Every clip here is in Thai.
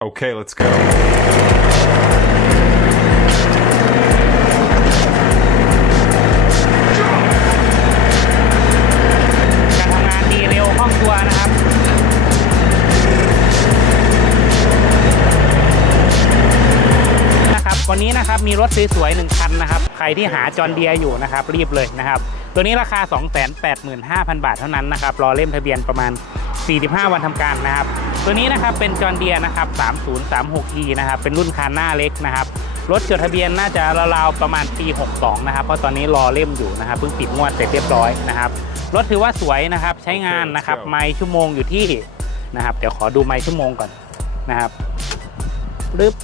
Okay, let's go. การทำงานดีเร็วคล่องตัวนะครับนะครับวันนี้นะครับมีรถสวยๆหนึ่งคันนะครับ ใครที่หาจอร์นเดียอยู่นะครับ รีบเลยนะครับ ตัวนี้ราคา 285,000 บาทเท่านั้นนะครับรอเล่มทะเบียนประมาณ 45 วันทำการนะครับ ตัวนี้นะครับเป็นจอร์นเดียนะครับ 3036e นะครับเป็นรุ่นคานหน้าเล็กนะครับรถจดทะเบียนน่าจะราวๆประมาณปี 62 นะครับ เพราะตอนนี้รอเล่มอยู่นะครับเพิ่งปิดงวดเสร็จเรียบร้อยนะครับรถถือว่าสวยนะครับใช้งานนะครับไมล์ชั่วโมงอยู่ที่นะครับ เดี๋ยวขอดูไมล์ชั่วโมงก่อนนะครับรึบ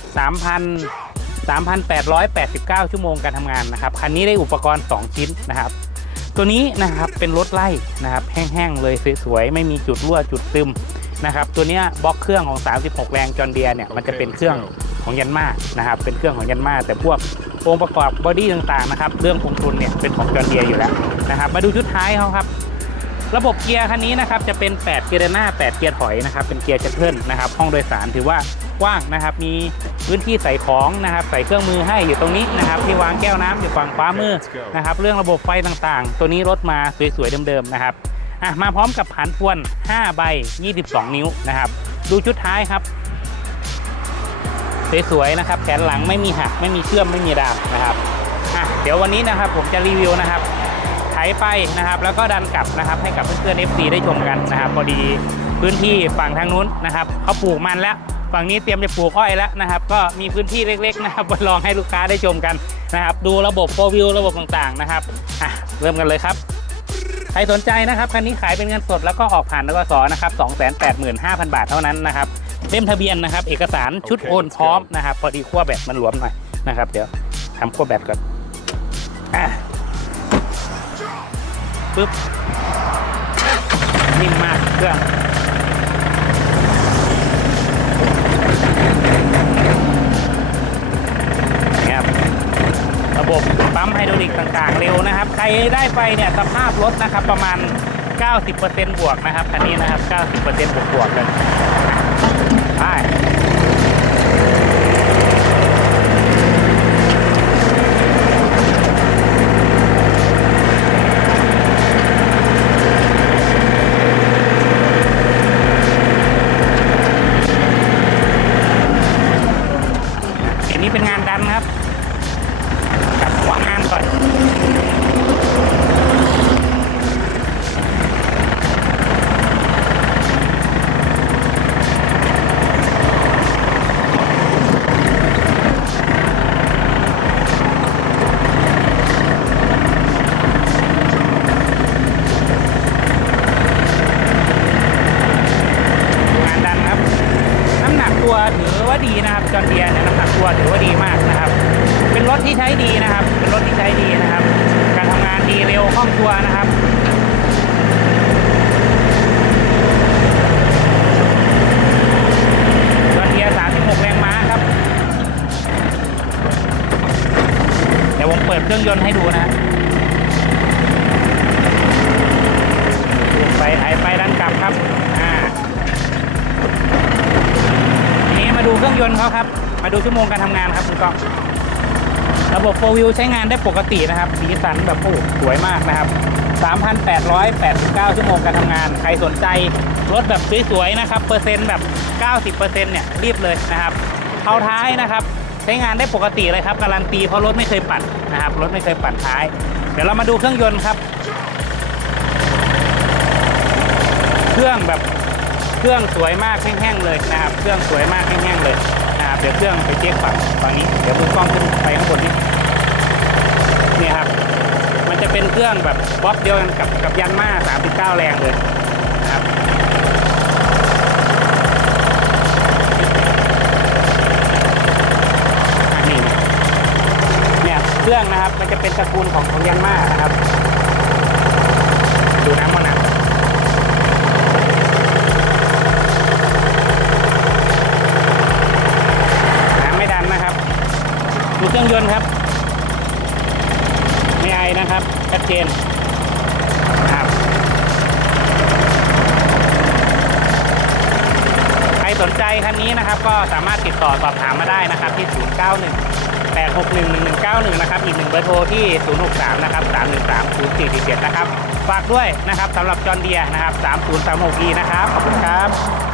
3,000 3,889 ชั่วโมงการทำงานนะครับ คันนี้ได้อุปกรณ์ 2 ชิ้นนะครับ ตัวนี้นะครับเป็นรถไล่นะครับ แห้งๆเลยสวยๆไม่มีจุดรั่วจุดซึม นะครับตัวเนี้ยบล็อกเครื่องของ 36 แรงจอร์นเดียเนี่ยมันจะเป็นเครื่องของยันมานะครับเป็นเครื่องของยันมาแต่พวกองค์ประกอบบอดี้ต่างๆนะครับเรื่องคงทุนเนี่ยเป็นของจอร์นเดียอยู่แล้วนะครับมาดูชุดท้ายเขาครับระบบเกียร์คันนี้นะครับจะเป็น 8 เกียร์เดินหน้า 8 เกียร์ถอยนะครับเป็นเกียร์ชัตเทิลนะครับห้องโดยสารถือว่ากว้างนะครับ มีพื้นที่ใส่ของนะครับใส่เครื่องมือให้อยู่ตรงนี้นะครับที่วางแก้วน้ำอยู่ฝั่งขวามือนะครับเรื่องระบบไฟต่างๆ ตัวนี้รถมาสวยๆเดิมๆนะครับ อะมาพร้อมกับผานพวน 5 ใบ 22 นิ้วนะครับ ดูชุดท้ายครับ สวยๆนะครับแขนหลังไม่มีหักไม่มีเชื่อมไม่มีดามนะครับอะเดี๋ยววันนี้นะครับผมจะรีวิวนะครับไถไปนะครับ แล้วก็ดันกลับนะครับ ให้กับเพื่อนๆ FC ได้ชมกันนะครับพอดีพื้นที่ฝั่งทางนู้นนะครับเขาปลูกมันแล้วฝั่งนี้เตรียมจะปลูกอ้อยแล้วนะครับ ก็มีพื้นที่เล็ก ๆ นะครับมาลองให้ลูกค้าได้ชมกันนะครับ ดูระบบโฟวิวระบบต่างๆนะครับอะเริ่มกันเลยครับ ใครสนใจนะครับคันนี้ขายเป็นเงินสดแล้วก็ออกผ่านนกสนะครับ285,000 บาทเท่านั้นนะครับเล่มทะเบียนนะครับ เอกสารชุดโอนพร้อมนะครับพอดีขั้วแบตมันหลวมหน่อยนะครับ เดี๋ยวทำขั้วแบตก่อนอะปึ๊บนิ่มมากเครื่อง รับใครได้ไปเนี่ยสภาพรถนะครับประมาณ 90%บวกนะครับคันนี้นะครับ 90%บวกบวกเลยไปอันนี้เป็นงานดันครับจับหัวงานก่อนานดันครับน้ำหนักตัวถือว่าดีนะครับจอนเดียเนี่ยน้ำหนักตัวถือว่าดีมากนะครับ เป็นรถที่ใช้ดีนะครับ เป็นรถที่ใช้ดีนะครับ วคล่องตัวนะครับจอร์นเดีย36 แรงม้าครับ เดี๋ยวผมเปิดเครื่องยนต์ให้ดูนะไปไถไปดันกลับครับ อ่าทีนี้มาดูเครื่องยนต์เขาครับ มาดูชั่วโมงการทำงานครับคุณก้อง ระบบโฟวิวใช้งานได้ปกตินะครับ สีสันแบบโอ้สวยมากนะครับ 3,889 ชั่วโมงการทำงาน ใครสนใจรถแบบสวยๆนะครับ เปอร์เซ็นต์แบบ 90%เนี่ยรีบเลยนะครับเท้าท้ายนะครับ ใช้งานได้ปกติเลยครับ การันตีเพราะรถไม่เคยปั่นนะครับ รถไม่เคยปั่นท้าย เดี๋ยวเรามาดูเครื่องยนต์ครับ เครื่องแบบเครื่องสวยมากแห้งๆเลยนะครับ เครื่องสวยมากแห้งๆเลยนะครับ เดี๋ยวเครื่องไปเช็คฝั่งฝั่งนี้ เดี๋ยวคุณกล้องขึ้นไปข้างบนนี้ นี่ครับ มันจะเป็นเครื่องแบบบล็อกเดียวกันกับกับยันมา39 แรงเลยครับนี่เนี่ยเครื่องนะครับมันจะเป็นตระกูลของของยันมานะครับ ดูน้ำมันนะน้ำไม่ดันนะครับ ดูเครื่องยนต์ครับ ไม่ไอนะครับชัดเจนครับใครสนใจคันนี้นะครับ ก็สามารถติดต่อสอบถามมาได้นะครับที่ 091 861 1191 นะครับ อีกหนึ่งเบอร์โทรที่ 063 นะครับ 313 0447 นะครับ ฝากด้วยนะครับสำหรับจอนเดียนะครับ 3036E นะครับ ขอบคุณครับ